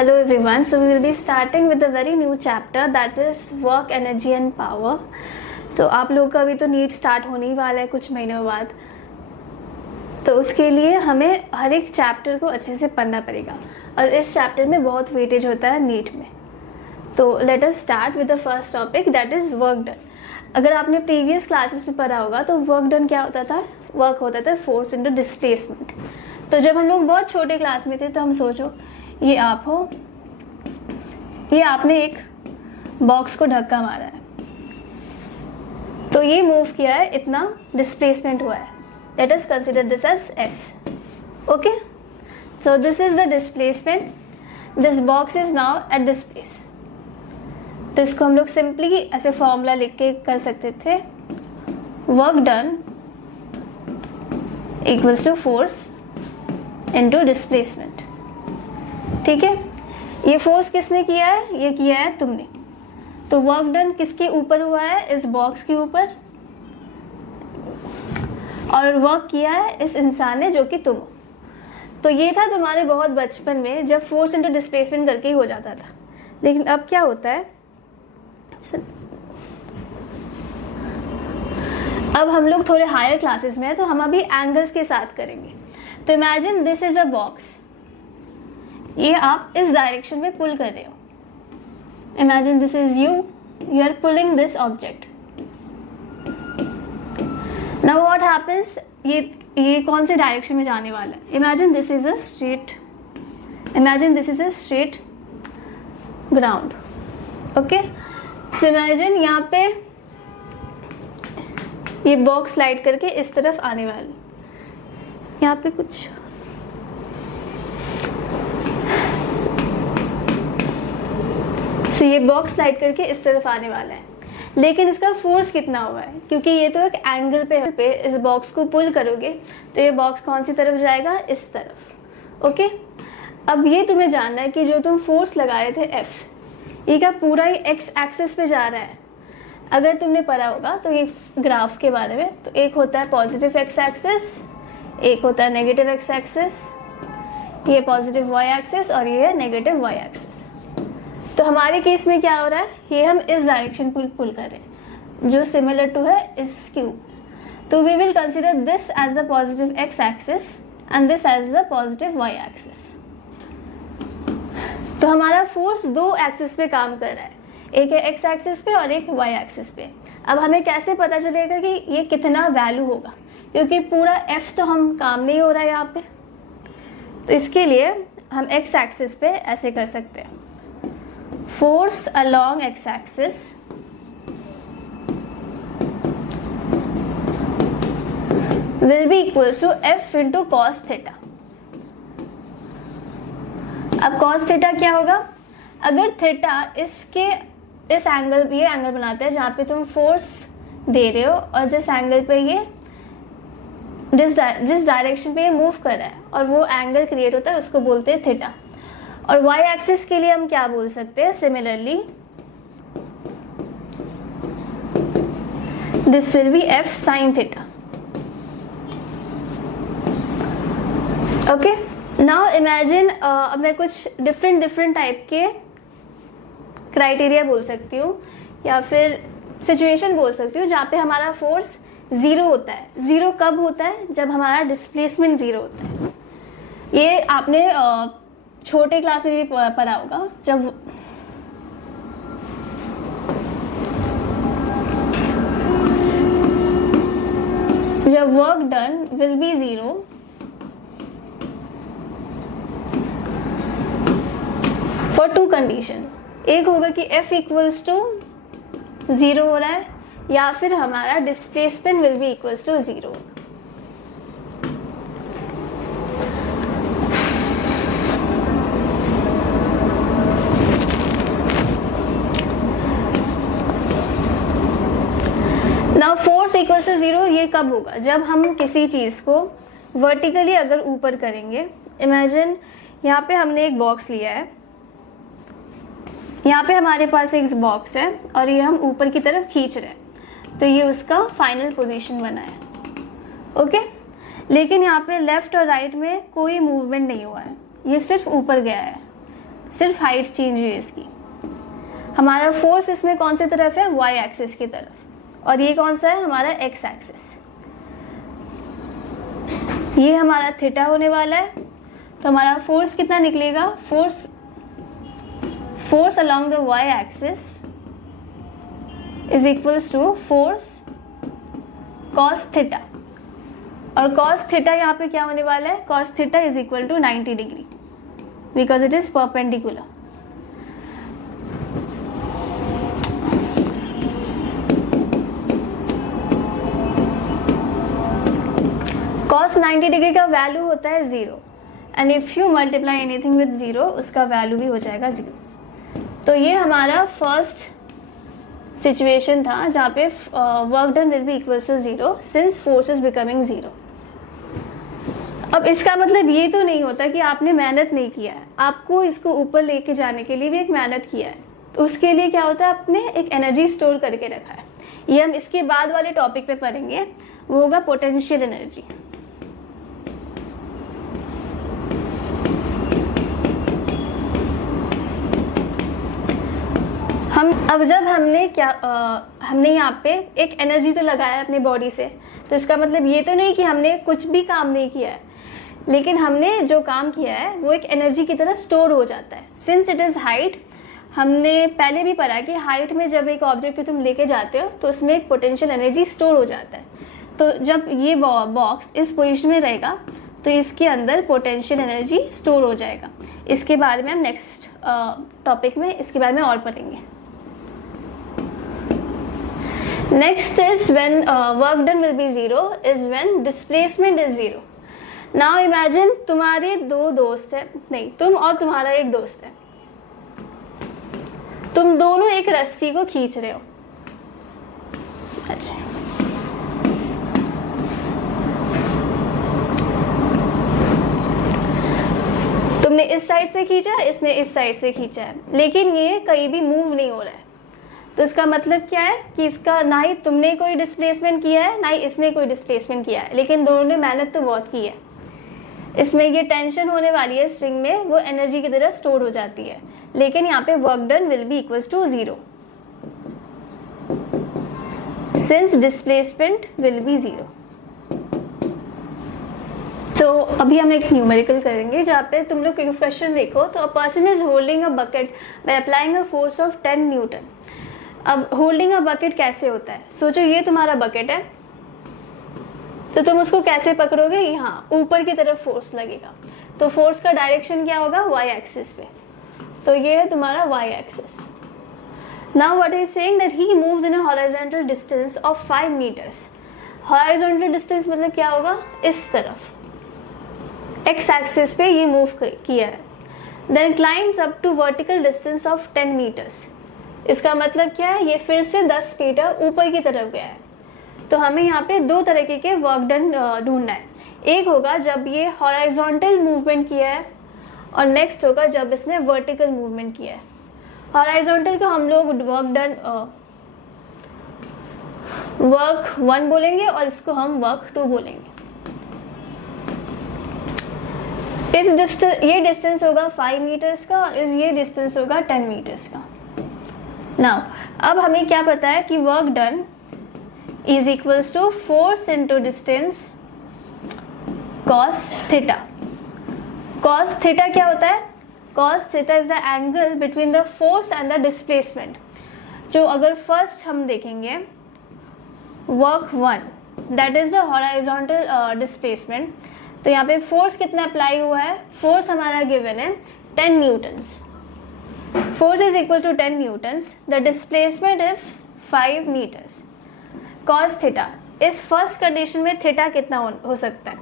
Hello everyone, so we will be starting with a very new chapter that is work, energy and power. So आप लोगों का अभी तो NEET start होने ही वाला है कुछ महीनों बाद, तो उसके लिए हमें हर एक चैप्टर को अच्छे से पढ़ना पड़ेगा और इस चैप्टर में बहुत वेटेज होता है नीट में. तो let us start with the first topic that is work done. अगर आपने प्रीवियस क्लासेस में पढ़ा होगा तो वर्क डन क्या होता था? वर्क होता था फोर्स इनटू डिस्प्लेसमेंट. तो जब हम लोग बहुत छोटे क्लास में थे तो हम सोचो ये आप हो, ये आपने एक बॉक्स को धक्का मारा है तो ये मूव किया है, इतना डिस्प्लेसमेंट हुआ है. Let us consider this as S. Okay, so this is the displacement. This box is now at this place. तो इसको हम लोग सिंपली ऐसे फॉर्मूला लिख के कर सकते थे, work done equals to force into displacement. ठीक है, ये फोर्स किसने किया है? ये किया है तुमने. तो वर्क डन किसके ऊपर हुआ है? इस बॉक्स के ऊपर. और वर्क किया है इस इंसान ने जो कि तुम हो. तो ये था तुम्हारे बहुत बचपन में जब फोर्स इनटू डिस्प्लेसमेंट करके ही हो जाता था. लेकिन अब क्या होता है, अब हम लोग थोड़े हायर क्लासेस में है तो हम अभी एंगल्स के साथ करेंगे. तो imagine this is a box. ये आप इस डायरेक्शन में पुल कर रहे हो. Imagine this is you are pulling this object. Now what happens, ये कौन से डायरेक्शन में जाने वाला है? Imagine this is a straight, imagine this is a straight ground. Okay, so imagine यहाँ पे ये बॉक्स स्लाइड करके इस तरफ आने वाली. यहाँ पे कुछ तो ये बॉक्स स्लाइड करके इस तरफ आने वाला है. लेकिन इसका फोर्स कितना हुआ है? क्योंकि ये तो एक एंगल पे इस बॉक्स को पुल करोगे तो ये बॉक्स कौन सी तरफ जाएगा? इस तरफ. ओके, अब ये तुम्हें जानना है कि जो तुम फोर्स लगा रहे थे F, ये क्या पूरा ही एक्स एक्सिस पे जा रहा है? अगर तुमने पढ़ा होगा तो ये ग्राफ के बारे में, तो एक होता है पॉजिटिव एक्स एक्सिस, एक होता है नेगेटिव एक्स एक्सिस. ये पॉजिटिव वाई एक्सिस और ये है नेगेटिव वाई एक्सिस. तो हमारे केस में क्या हो रहा है, ये हम इस डायरेक्शन पुल कर रहे हैं जो सिमिलर टू है इस क्यूब. तो we will consider this as the positive X axis and this as the positive Y axis. तो हमारा फोर्स दो एक्सिस पे काम कर रहा है, एक है एक्स एक्सिस पे और एक वाई एक्सिस पे. अब हमें कैसे पता चलेगा कि ये कितना वैल्यू होगा? क्योंकि पूरा एफ तो हम काम नहीं हो रहा है यहाँ पे. तो इसके लिए हम एक्स एक्सिस पे ऐसे कर सकते हैं, force along x axis will be equals to F into cos theta. अब cos थीटा क्या होगा? अगर थीटा इसके इस एंगल, ये एंगल बनाते हैं जहाँ पे तुम फोर्स दे रहे हो और जिस एंगल पे ये जिस डायरेक्शन पे ये मूव कर रहा है और वो एंगल क्रिएट होता है उसको बोलते हैं थीटा. और y एक्सिस के लिए हम क्या बोल सकते हैं? Similarly this will B F sin theta. Okay, now imagine अब मैं कुछ डिफरेंट टाइप के क्राइटेरिया बोल सकती हूँ या फिर सिचुएशन बोल सकती हूँ जहाँ पे हमारा फोर्स जीरो होता है. जीरो कब होता है? जब हमारा डिस्प्लेसमेंट जीरो होता है. ये आपने छोटे क्लास में भी पढ़ा होगा. जब work done will be zero for two condition. एक होगा कि F इक्वल्स टू जीरो हो रहा है या फिर हमारा displacement will be equals to zero. Now force equals to zero ये कब होगा? जब हम किसी चीज को वर्टिकली अगर ऊपर करेंगे. इमेजिन यहाँ पे हमने एक बॉक्स लिया है, यहाँ पे हमारे पास एक बॉक्स है और ये हम ऊपर की तरफ खींच रहे हैं, तो ये उसका फाइनल पोजीशन बना है. ओके, लेकिन यहाँ पे लेफ्ट और राइट में कोई मूवमेंट नहीं हुआ है, ये सिर्फ ऊपर गया है. सिर्फ हाइट चेंज हुई है इसकी। हमारा फोर्स इसमें कौन सी तरफ है, वाई एक्सिस की तरफ, और ये कौन सा है हमारा एक्स एक्सिस। ये हमारा थीटा होने वाला है, तो हमारा फोर्स कितना निकलेगा, force along the Y axis is equals to force cos theta, और कॉस थीटा यहाँ पे क्या होने वाला है, cos theta is equal to 90 degree because it is perpendicular. Cos 90 degree का वैल्यू होता है 0, and if you multiply anything with 0 उसका वैल्यू भी हो जाएगा 0। तो ये हमारा फर्स्ट सिचुएशन था जहाँ पे work done will be equals to 0 since force is becoming 0। अब इसका मतलब ये तो नहीं होता कि आपने मेहनत नहीं किया है, आपको इसको ऊपर लेके जाने के लिए भी एक मेहनत किया है, तो उसके लिए क्या होता है, आपने एक एनर्जी स्टोर करके रखा है। ये हम इसके बाद वाले टॉपिक पे पढ़ेंगे, वो होगा पोटेंशियल एनर्जी। अब जब हमने यहाँ पे एक एनर्जी तो लगाया है अपनी बॉडी से, तो इसका मतलब ये तो नहीं कि हमने कुछ भी काम नहीं किया है, लेकिन हमने जो काम किया है वो एक एनर्जी की तरह स्टोर हो जाता है। सिंस इट इज़ हाइट, हमने पहले भी पढ़ा कि हाइट में जब एक ऑब्जेक्ट को तुम लेके जाते हो तो उसमें एक पोटेंशियल एनर्जी स्टोर हो जाता है। तो जब ये बॉक्स इस पोजिशन में रहेगा तो इसके अंदर पोटेंशियल एनर्जी स्टोर हो जाएगा। इसके बारे में हम नेक्स्ट टॉपिक में इसके बारे में और पढ़ेंगे। Next is when work done will be 0 is when displacement is 0. Now imagine तुम्हारे दो दोस्त हैं, नहीं तुम और तुम्हारा एक दोस्त है, तुम दोनों एक रस्सी को खींच रहे हो। अच्छा, तुमने इस साइड से खींचा, इसने इस साइड से खींचा है, लेकिन ये कहीं भी मूव नहीं हो रहा है। तो इसका मतलब क्या है कि इसका ना ही तुमने कोई डिस्प्लेसमेंट किया है ना ही इसने कोई डिस्प्लेसमेंट किया है, लेकिन दोनों ने मेहनत तो बहुत की है। इसमें ये टेंशन होने वाली है स्ट्रिंग में, वो एनर्जी की तरह स्टोर हो जाती है, लेकिन यहाँ पे work done will be equals to 0 since displacement will be 0। तो अभी हम एक न्यूमेरिकल करेंगे जहाँ पे तुम लोग क्वेश्चन देखो। तो a person is holding a bucket by applying a force of 10 Newton. अब होल्डिंग अ बकेट कैसे होता है, सोचो ये तुम्हारा बकेट है, तो तुम उसको कैसे पकड़ोगे, यहाँ ऊपर की तरफ फोर्स लगेगा, तो फोर्स का डायरेक्शन क्या होगा, वाई एक्सिस पे। तो ये है तुम्हारा Y axis. Now what is saying that he moves in a horizontal distance of 5 meters. Horizontal distance मतलब क्या होगा, इस तरफ एक्स एक्सिस पे ये मूव किया है। Then climbs up to vertical distance of 10 meters. इसका मतलब क्या है, ये फिर से 10 मीटर ऊपर की तरफ गया है। तो हमें यहाँ पे दो तरीके के वर्क डन ढूंढना है। एक होगा जब ये हॉरिजॉन्टल मूवमेंट किया है, और नेक्स्ट होगा जब इसने वर्टिकल मूवमेंट किया है। हॉरिजॉन्टल को हम लोग वर्क 1 बोलेंगे और इसको हम वर्क 2 बोलेंगे। ये डिस्टेंस होगा 5 मीटर्स का और ये डिस्टेंस होगा 10 मीटर्स का। नाउ अब हमें क्या पता है कि work done is equals to force into distance cos theta. Cos theta क्या होता है, cos theta is the angle between the force and the displacement. जो अगर फर्स्ट हम देखेंगे work 1 that is the horizontal displacement, तो यहाँ पे फोर्स कितना अप्लाई हुआ है, फोर्स हमारा गिवन है 10 Newton's. Force is equal to 10 newtons. The displacement is 5 meters. Cos theta. इस फर्स्ट कंडीशन में थीटा कितना हो सकता है,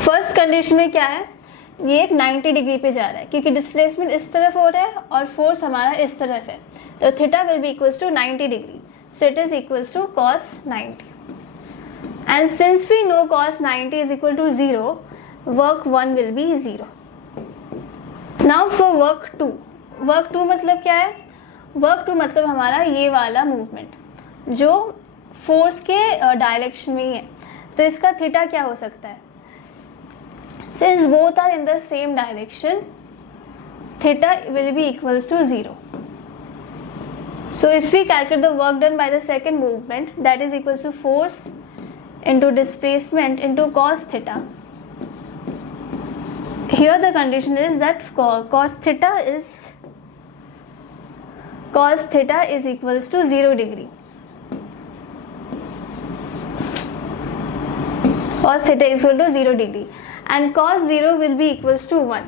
फर्स्ट कंडीशन में क्या है, ये एक 90 डिग्री पे जा रहा है क्योंकि डिस्प्लेसमेंट इस तरफ हो रहा है और फोर्स हमारा इस तरफ है, तो theta will be equals to 90 degree, so it is equals to cos 90। And since we know cos 90 is equal to 0, work 1 will be 0। Now for work 2, work 2 मतलब क्या है, वर्क 2 मतलब हमारा ये वाला मूवमेंट जो फोर्स के डायरेक्शन में ही है, तो इसका थीटा क्या हो सकता है, Since both are in the same direction, theta will be equals to 0. So if we calculate the work done by the second movement, that is equals to force into displacement into cos theta. Here the condition is that cos theta is equals to 0 degree. Cos theta is equal to 0 degree and cos 0 will be equals to 1.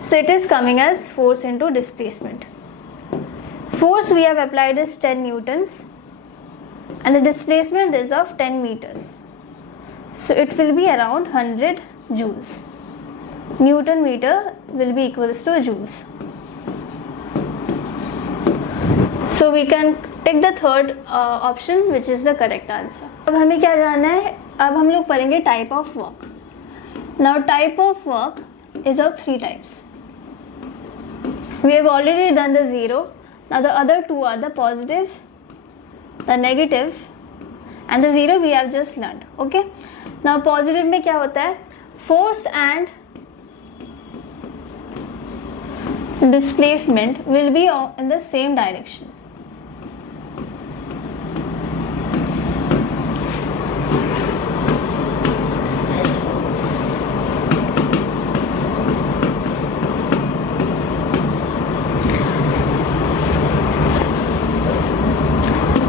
So it is coming as force into displacement. Force we have applied is 10 newtons and the displacement is of 10 meters. So it will be around 100 joules. Newton meter will be equals to joules. So we can take the third option which is the correct answer. अब हमें क्या जानना है? अब हम लोग पढ़ेंगे type of work. Now type of work is of 3 types. We have already done the 0. Now the other two are the positive, the negative and the 0 we have just learned. Okay. Now positive में क्या होता है? Force and displacement will be in the same direction.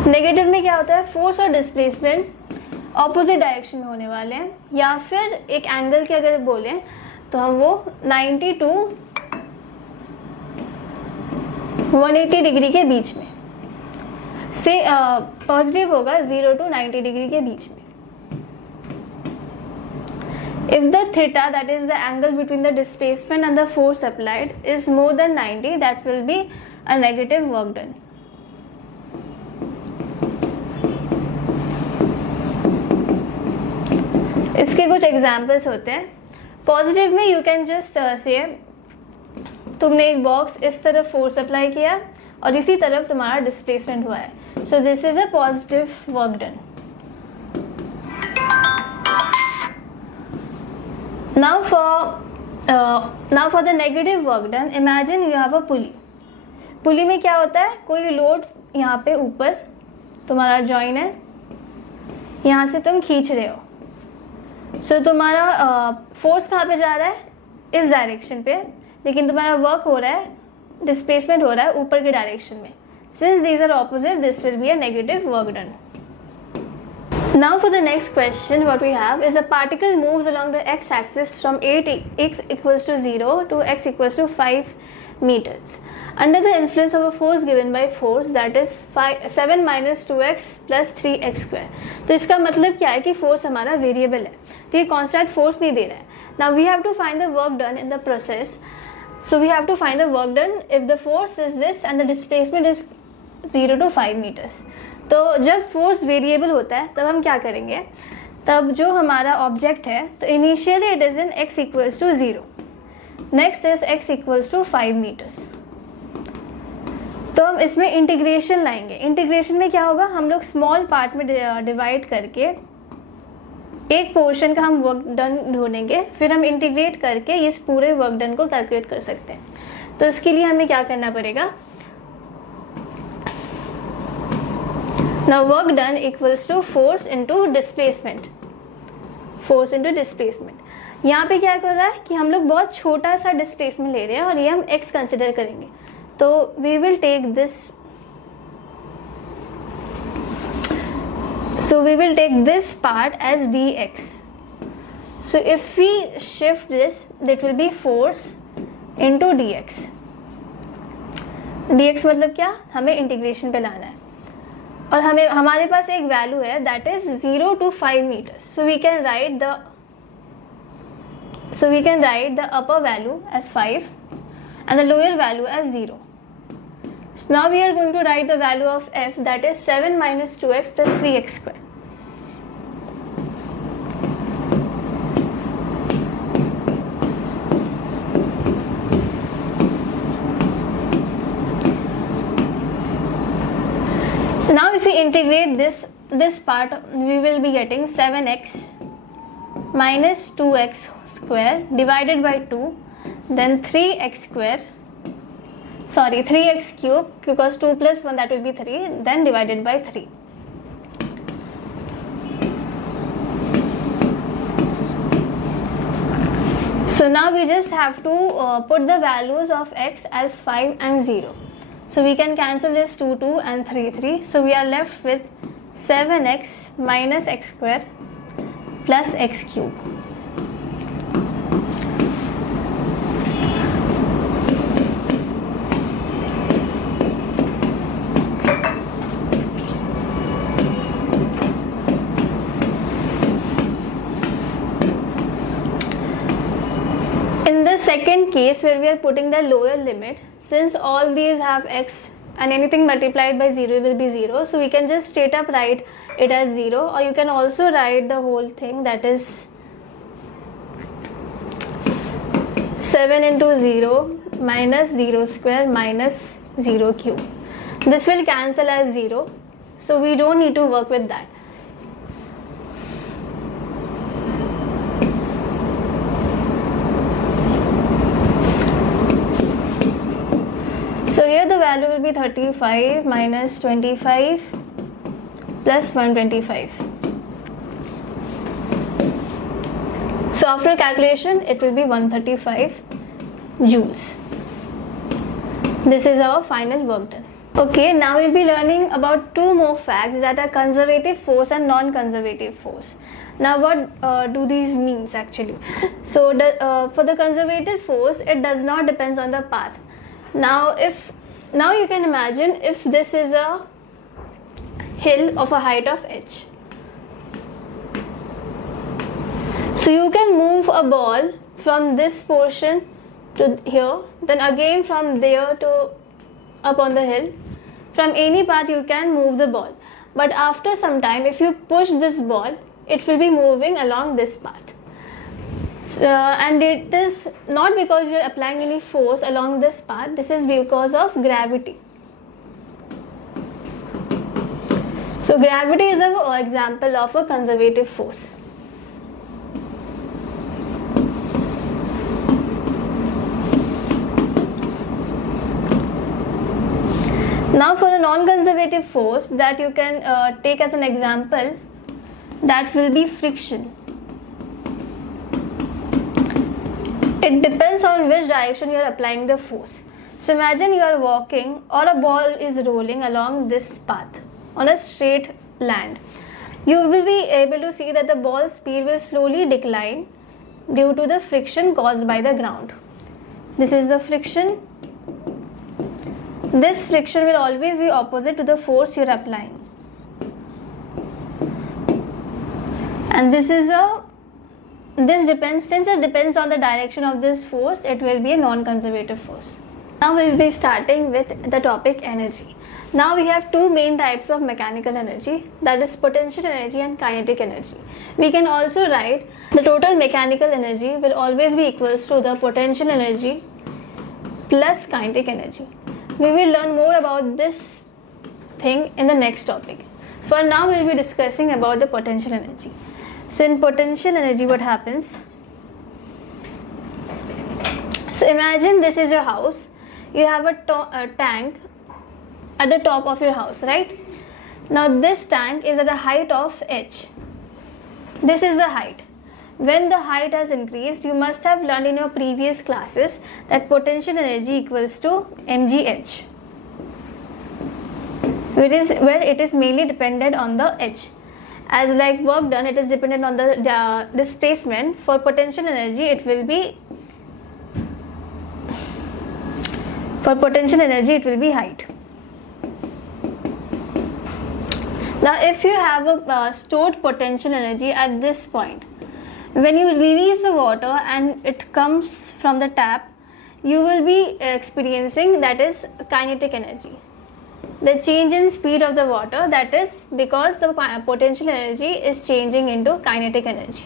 Negative में क्या होता है? Force और displacement opposite direction में होने वाले हैं या फिर एक एंगल के अगर बोलें तो हम वो 90 टू 180 डिग्री के बीच में से पॉजिटिव होगा 0 टू 90 डिग्री के बीच में. If the theta, that is the angle between the displacement and the force applied, is more than 90, that will be a negative work done. इसके कुछ एग्जाम्पल्स होते हैं. पॉजिटिव में यू कैन जस्ट से तुमने एक box इस तरफ force apply किया और इसी तरफ तुम्हारा डिस्प्लेसमेंट हुआ है. So this is a positive work done. Now for the negative work done, imagine you have a pulley. Pulley में क्या होता है? कोई लोड यहाँ पे ऊपर तुम्हारा जॉइन है, यहाँ से तुम खींच रहे हो. सो तुम्हारा फोर्स कहाँ पे जा रहा है? इस डायरेक्शन पे, लेकिन तुम्हारा वर्क हो रहा है, डिस्प्लेसमेंट हो रहा है ऊपर के डायरेक्शन में. Since these are opposite, this will be a negative work done. Now for the next question, what we have is a particle moves along the x-axis from x equals to 0 to x equals to 5 meters under the influence of a force given by force, that is 7 minus 2x plus 3x square. तो इसका मतलब क्या है कि force हमारा variable है, तो ये कांस्टेंट फोर्स नहीं दे रहा है. Now we have to find the work done in the process. So we have to find the work done if the force is this and the displacement is 0 to 5 meters. तो जब force variable होता है तब हम क्या करेंगे? तब जो हमारा ऑब्जेक्ट है, तो initially it is in x equals to 0, next is x equals to 5 meters. तो हम इसमें इंटीग्रेशन लाएंगे. इंटीग्रेशन में क्या होगा? हम लोग स्मॉल पार्ट में डिवाइड करके एक पोर्शन का हम वर्क डन ढूंढेंगे, फिर हम इंटीग्रेट करके इस पूरे वर्क डन को कैलकुलेट कर सकते हैं. तो इसके लिए हमें क्या करना पड़ेगा? Now work done equals to force into displacement. Force into displacement. यहाँ पे क्या कर रहा है कि हम लोग बहुत छोटा सा डिस्प्लेसमेंट ले रहे हैं और ये हम x कंसिडर करेंगे. तो we will take this. So we will take this part as dx. So if we shift this, that will be force into dx. dx मतलब क्या? हमें इंटीग्रेशन पे लाना है और हमारे पास एक वैल्यू है that is 0 to 5 meters. So we can write the upper value as 5 and the lower value as 0. So now we are going to write the value of f, that is 7 minus 2x plus 3x square. Now if we integrate this part, we will be getting 7x minus 2x square divided by 2, then 3x cube, because 2 plus 1, that will be 3, then divided by 3. So now we just have to put the values of x as 5 and 0. So we can cancel this 2 2 and 3 3. So we are left with 7x minus x square plus x cube. In the second case, where we are putting the lower limit, since all these have x and anything multiplied by 0 will be 0, so we can just straight up write it as 0, or you can also write the whole thing, that is 7 into 0 minus 0 square minus 0 cube. This will cancel as 0, so we don't need to work with that. So here the value will be 35 minus 25 plus 125. So after calculation, it will be 135 joules. This is our final work done. Okay, now we'll be learning about two more facts, that are conservative force and non-conservative force. Now what do these means actually? So for the conservative force, it does not depend on the path. Now you can imagine if this is a hill of a height of h. So you can move a ball from this portion to here, then again from there to up on the hill. From any part you can move the ball, but after some time, if you push this ball, it will be moving along this path. And it is not because you are applying any force along this path, this is because of gravity. So gravity is an example of a conservative force. Now for a non-conservative force that you can take as an example, that will be friction. It depends on which direction you are applying the force. So imagine you are walking or a ball is rolling along this path on a straight land. You will be able to see that the ball speed will slowly decline due to the friction caused by the ground. This is the friction. This friction will always be opposite to the force you are applying. And since it depends on the direction of this force, it will be a non-conservative force. Now we will be starting with the topic energy. Now we have two main types of mechanical energy, that is potential energy and kinetic energy. We can also write the total mechanical energy will always be equals to the potential energy plus kinetic energy. We will learn more about this thing in the next topic. For now we will be discussing about the potential energy. So in potential energy, what happens? So imagine this is your house. You have a tank at the top of your house, right? Now this tank is at a height of h. This is the height. When the height has increased, you must have learned in your previous classes that potential energy equals to mgh, where it is mainly dependent on the h. As like work done, it is dependent on the displacement. For potential energy, it will be height. Now if you have a stored potential energy at this point, when you release the water and it comes from the tap, you will be experiencing, that is kinetic energy. The change in speed of the water, that is because the potential energy is changing into kinetic energy.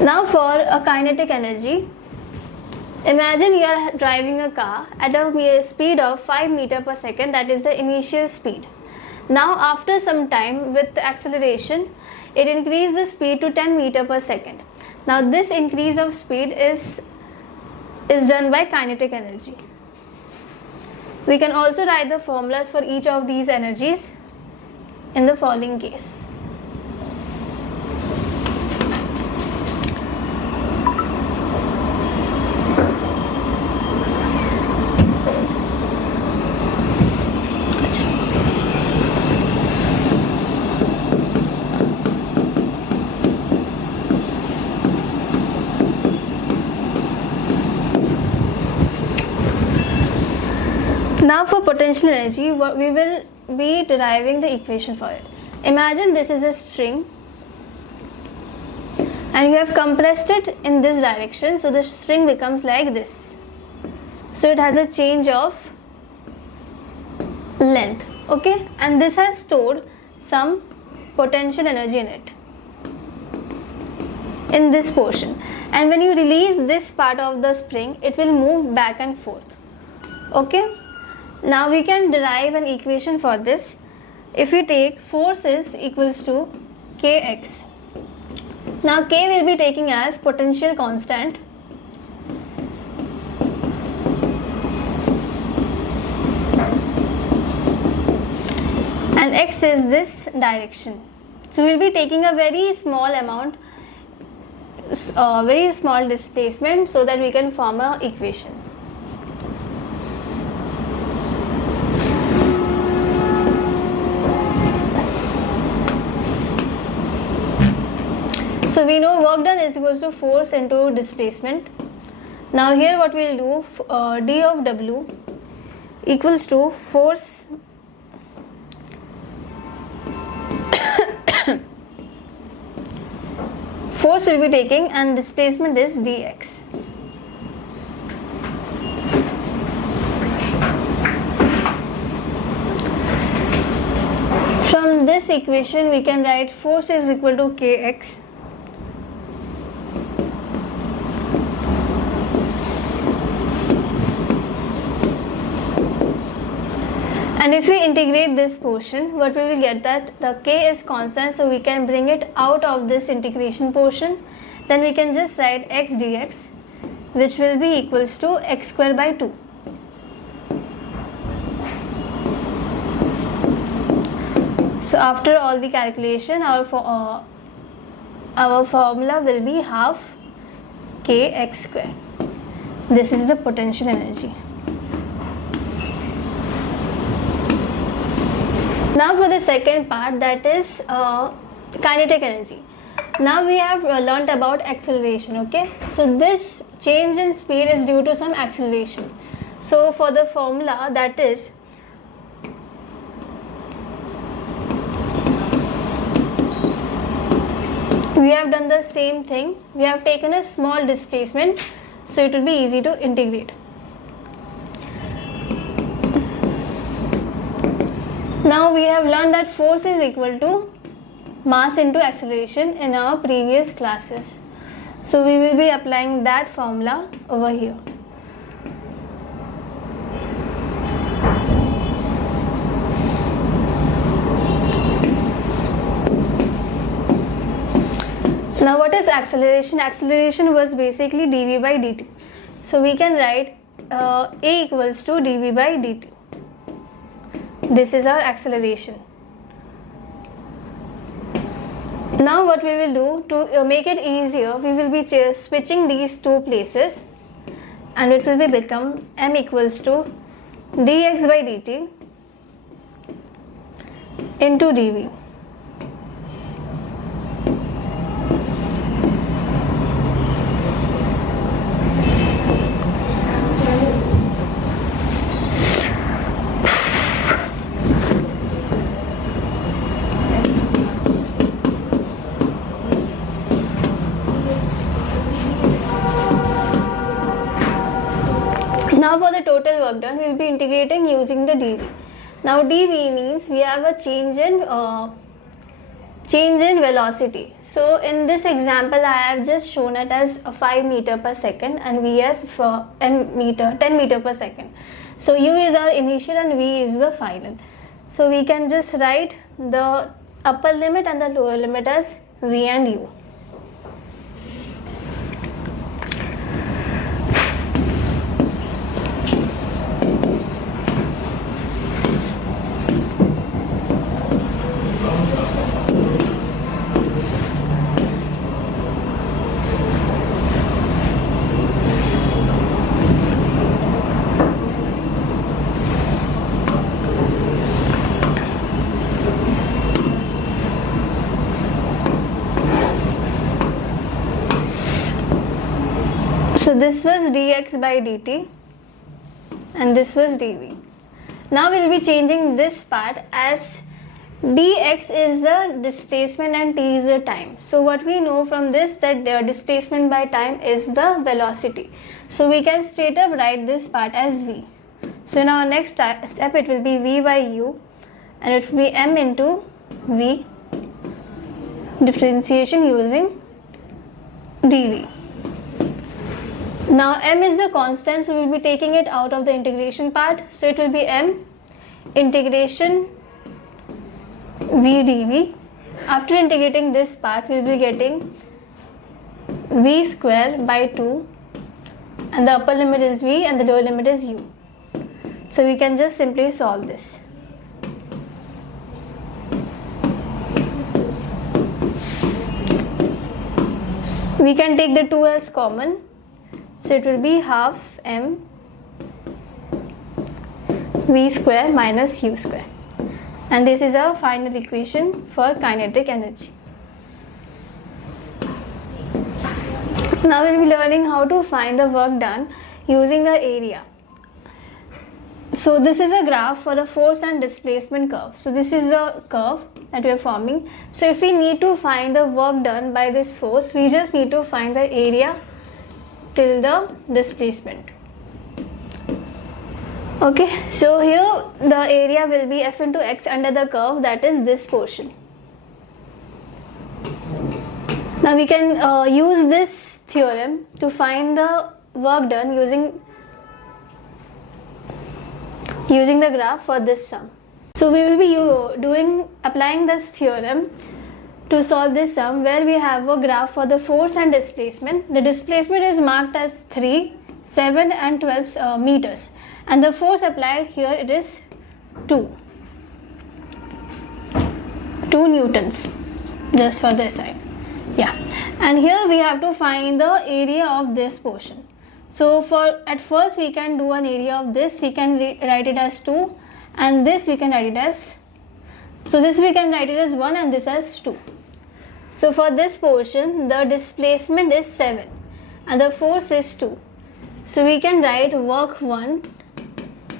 Now for a kinetic energy, imagine you are driving a car at a speed of 5 meters per second, that is the initial speed. Now after some time with the acceleration, it increased the speed to 10 meter per second. Now this increase of speed is done by kinetic energy. We can also write the formulas for each of these energies in the following case. Now for potential energy, we will be deriving the equation for it. Imagine this is a string and you have compressed it in this direction, so the string becomes like this. So it has a change of length, okay, and this has stored some potential energy in it, in this portion, and when you release this part of the spring, it will move back and forth, okay. Now we can derive an equation for this. If we take force is equals to kx. Now k will be taking as potential constant, and x is this direction. So we will be taking a very small amount, very small displacement, so that we can form an equation. So we know work done is equals to force into displacement. Now here what we will do, d of w equals to force force will be taking, and displacement is dx. From this equation we can write force is equal to kx, and if we integrate this portion, what we will get, that the k is constant, so we can bring it out of this integration portion. Then we can just write x dx, which will be equals to x square by 2. So after all the calculation, our formula will be half kx square. This is the potential energy. Now for the second part, that is kinetic energy. Now we have learnt about acceleration, okay. So this change in speed is due to some acceleration. So for the formula, that is we have done the same thing. We have taken a small displacement, so it will be easy to integrate. Now we have learned that force is equal to mass into acceleration in our previous classes. So we will be applying that formula over here. Now what is acceleration? Acceleration was basically dv by dt. So we can write A equals to dv by dt. This is our acceleration. Now what we will do, to make it easier, we will be switching these two places, and it will be become m equals to dx by dt into dv. Now for the total work done, we will be integrating using the dv. Now dv means we have a change in velocity. So in this example, I have just shown it as 5 meter per second and v as for 10 meter per second. So u is our initial and v is the final. So we can just write the upper limit and the lower limit as v and u. So this was dx by dt and this was dv. Now we'll be changing this part as dx is the displacement and t is the time. So what we know from this, that the displacement by time is the velocity. So we can straight up write this part as v. So in our next step it will be v by u and it will be m into v, differentiation using dv. Now m is the constant, so we will be taking it out of the integration part. So it will be m integration v dv. After integrating this part, we will be getting v square by 2 and the upper limit is v and the lower limit is u. So we can just simply solve this. We can take the 2 as common. So it will be half m v square minus u square, and this is our final equation for kinetic energy. Now we will be learning how to find the work done using the area. So this is a graph for the force and displacement curve. So this is the curve that we are forming. So if we need to find the work done by this force, we just need to find the area till the displacement. Okay, so here the area will be f into x under the curve, that is this portion. Now we can use this theorem to find the work done using the graph for this sum. So we will be applying this theorem to solve this sum, where we have a graph for the force and displacement. The displacement is marked as 3, 7 and 12 meters, and the force applied here it is 2 newtons, just for this side. Yeah, and here we have to find the area of this portion. So at first we can do an area of this, we can write it as 2, and this we can write it as, so this we can write it as 1 and this as 2. So for this portion the displacement is 7 and the force is 2. So we can write work 1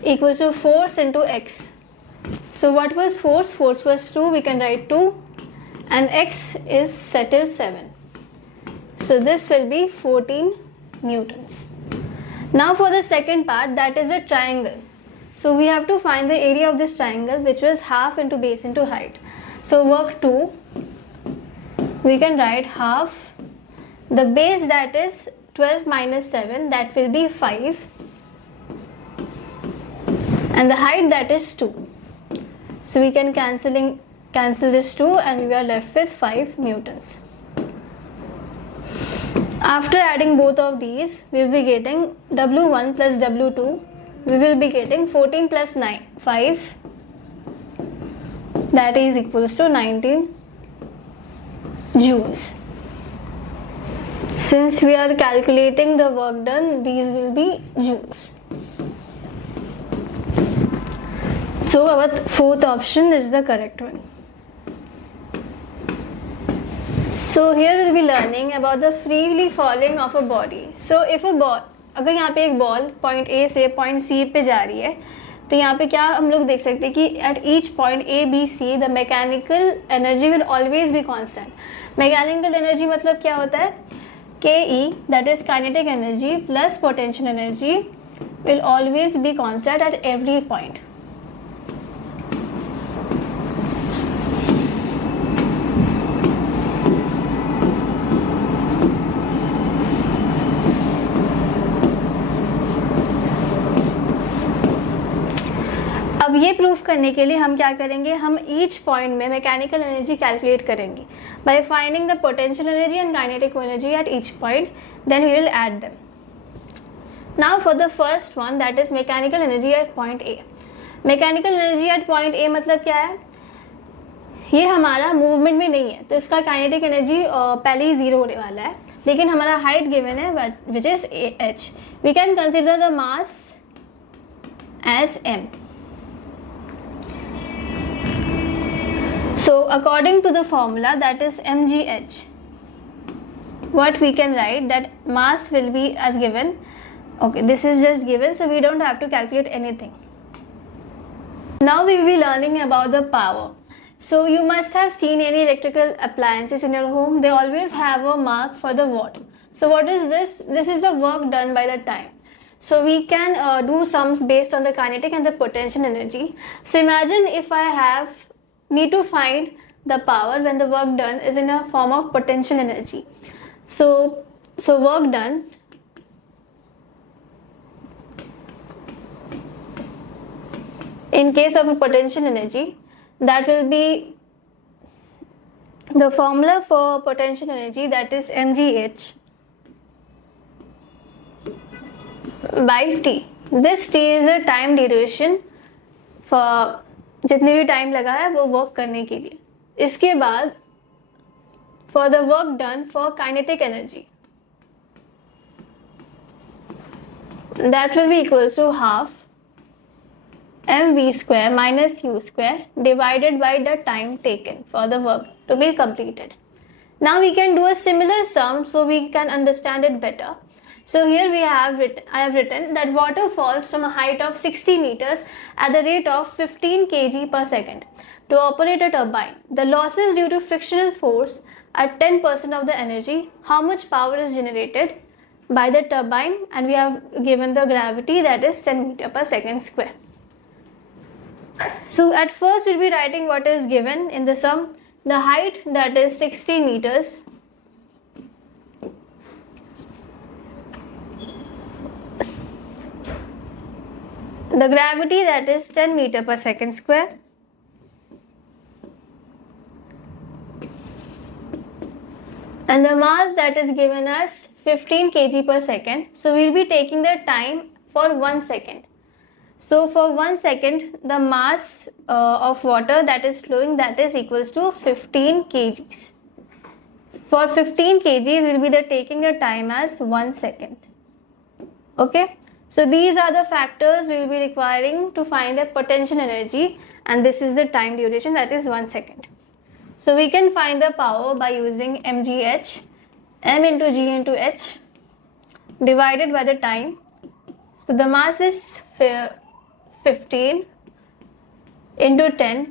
equals to force into x. So what was force? Force was 2, we can write 2, and x is settled 7. So this will be 14 newtons. Now for the second part, that is a triangle. So we have to find the area of this triangle, which was half into base into height. So work 2, we can write half, the base that is 12 minus 7, that will be 5, and the height that is 2. So we can cancel this 2 and we are left with 5 newtons. After adding both of these, we will be getting W1 plus W2. We will be getting 14 plus 5, that is equals to 19 joules. Since we are calculating the work done, these will be joules. So our fourth option is the correct one. So here we will be learning about the freely falling of a body. So if a ball, अगर यहाँ पे एक ball point A से point सी पे जा रही है, तो यहाँ पे क्या हम लोग देख सकते हैं कि at each point A B C the mechanical energy will always be constant. Mechanical energy मतलब क्या होता है? K E, that is kinetic energy plus potential energy, will always be constant at every point. अब ये ये proof करने के लिए हम क्या करेंगे, हम ईच पॉइंट में मैकेनिकल एनर्जी कैलकुलेट करेंगे by finding the potential energy and kinetic energy at each point, then we will add them. Now for the first one, that is mechanical energy at point A. Mechanical energy at point A मतलब क्या है, ये हमारा movement में नहीं है, तो इसका काइनेटिक एनर्जी पहले ही जीरो होने वाला है, लेकिन हमारा हाइट गिवन है which is h. We can consider the mass as m. So according to the formula, that is mgh, what we can write, that mass will be as given. Okay, this is just given, so we don't have to calculate anything. Now we will be learning about the power. So you must have seen any electrical appliances in your home. They always have a mark for the watt. So what is this? This is the work done by the time. So we can do sums based on the kinetic and the potential energy. So imagine if I need to find the power when the work done is in a form of potential energy. So work done in case of a potential energy, that will be the formula for potential energy, that is mgh by t. This t is the time duration for जितने भी time लगा है वो work करने के लिए. इसके बाद for the work done for kinetic energy, that will be equals to half mv square minus u square divided by the time taken for the work to be completed. Now we can do a similar sum so we can understand it better. So here I have written that water falls from a height of 60 meters at the rate of 15 kg per second. To operate a turbine, the losses due to frictional force are 10% of the energy. How much power is generated by the turbine? And we have given the gravity, that is 10 meter per second square. So at first we'll be writing what is given in the sum. The height, that is 60 meters, the gravity, that is 10 meter per second square, and the mass, that is given as 15 kg per second. So we'll be taking the time for 1 second. So for 1 second, the mass of water that is flowing, that is equals to 15 kgs. For 15 kgs, we'll be taking the time as 1 second. Okay. So these are the factors we will be requiring to find the potential energy, and this is the time duration, that is 1 second. So we can find the power by using mgh, m into g into h divided by the time. So the mass is 15 into 10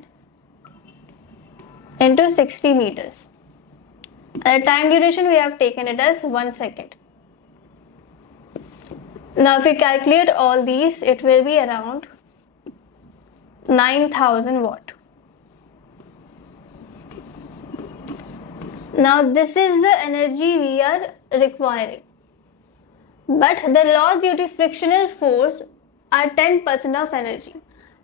into 60 meters. And the time duration we have taken it as 1 second. Now if we calculate all these, it will be around 9000 watt. Now this is the energy we are requiring, but the loss due to frictional force are 10% of energy.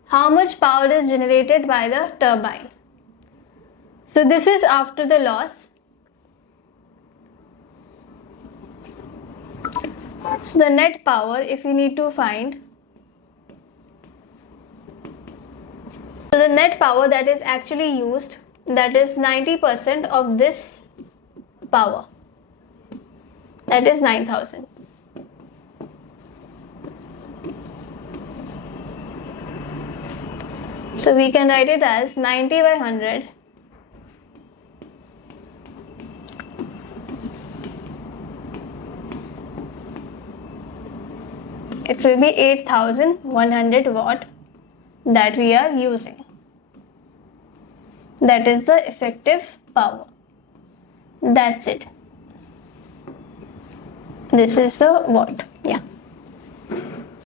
How much power is generated by the turbine? So this is after the loss. So the net power, if we need to find, so the net power that is actually used, that is 90% of this power, that is 9000. So we can write it as 90 by 100 it will be 8100 watt that we are using. That is the effective power. That's it. This is the watt. Yeah.